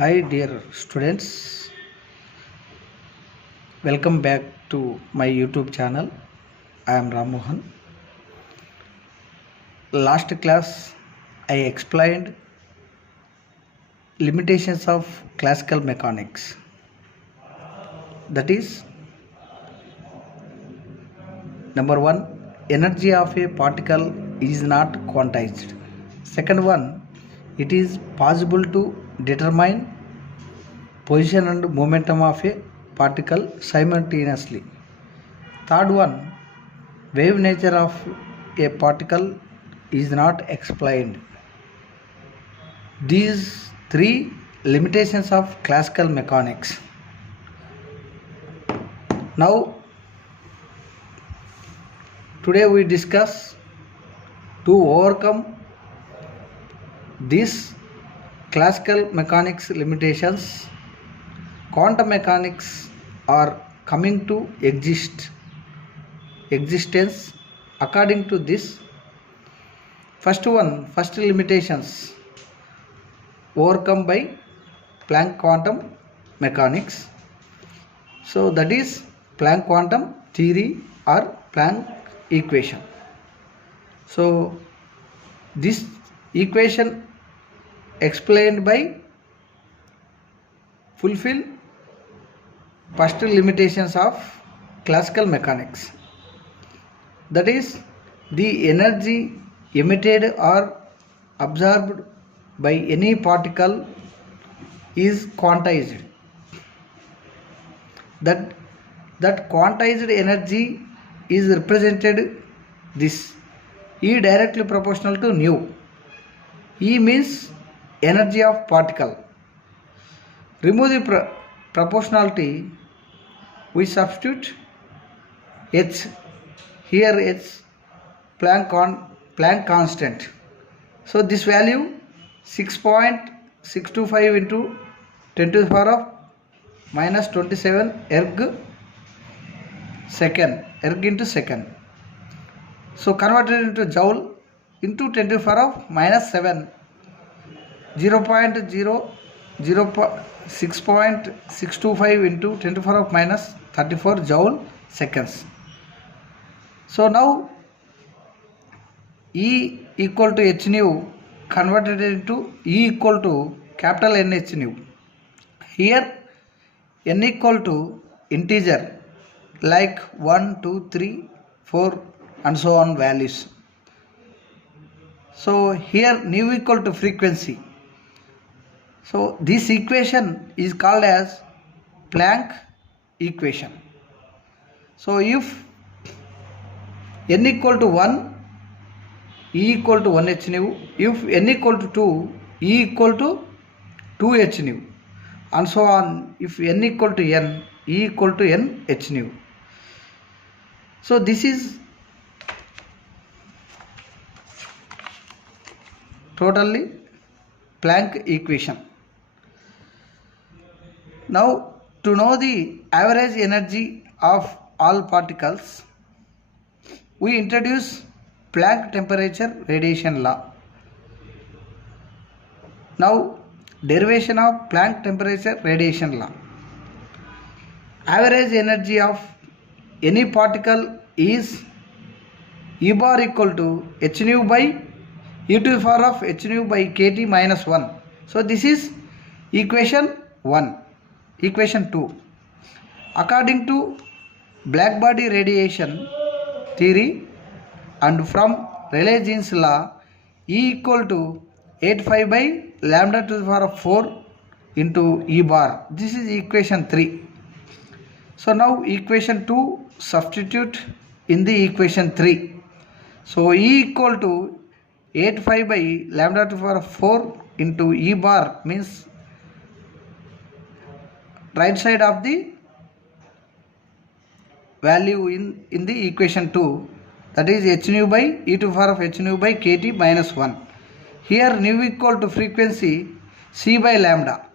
Hi, dear students. Welcome back to my YouTube channel. I am Ram Mohan. Last class, I explained limitations of classical mechanics. That is, number one, energy of a particle is not quantized. Second one, it is possible to determine position and momentum of a particle simultaneously. Third one, wave nature of a particle is not explained. These three limitations of classical mechanics. Now, today we discuss to overcome these classical mechanics limitations. Quantum mechanics are coming to existence according to this. First limitations overcome by Planck quantum mechanics. So that is Planck quantum theory or Planck equation. So this equation explained by fulfill first limitations of classical mechanics. That is, the energy emitted or absorbed by any particle is quantized. That quantized energy is represented this E directly proportional to nu. E means energy of particle. Remove the proportionality, we substitute H. Here H Planck constant. So this value 6.625 into 10 to the power of minus 27 erg into second. So converted into joule into 10 to the power of minus 7, 6.625 into 10 to the power of minus 34 joule seconds. So now E equal to h nu converted into E equal to capital N h nu. Here n equal to integer like 1, 2, 3, 4 and so on values. So here nu equal to frequency. So this equation is called as Planck equation. So if n equal to 1, E equal to 1 h nu, if n equal to 2, E equal to 2 h nu, and so on. If n equal to n, E equal to n h nu. So this is totally Planck equation. Now to know the average energy of all particles, we introduce Planck temperature radiation law. Now derivation of Planck temperature radiation law. Average energy of any particle is E bar equal to h nu by e to the power of h nu by kT minus 1. So this is equation 1. Equation 2. According to black body radiation theory and from Rayleigh-Jean's law, E equal to 8π by lambda to the power of 4 into E bar. This is equation 3. So now equation 2 substitute in the equation 3. So E equal to 8π by lambda to the power of 4 into E bar means right side of the value in the equation 2, that is h nu by e to the power of h nu by kT minus 1. Here nu equal to frequency c by lambda.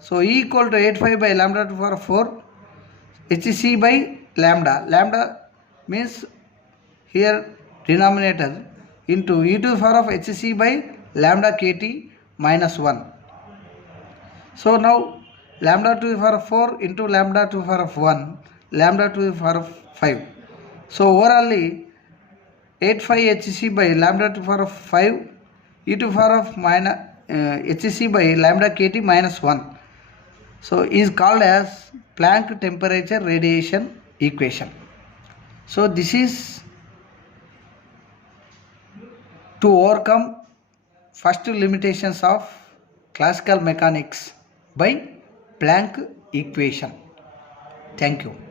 So E equal to 8π by lambda to the power of 4 hc by lambda. Lambda means here denominator into e to the power of hc by lambda kT minus 1. So now lambda to the power of 4 into lambda to the power of 1, lambda to the power of 5. So overallly 85 hc by lambda to the power of 5 e to the power of minus hc by lambda kt minus 1. So is called as Planck temperature radiation equation. So this is to overcome first limitations of classical mechanics by Planck equation. Thank you.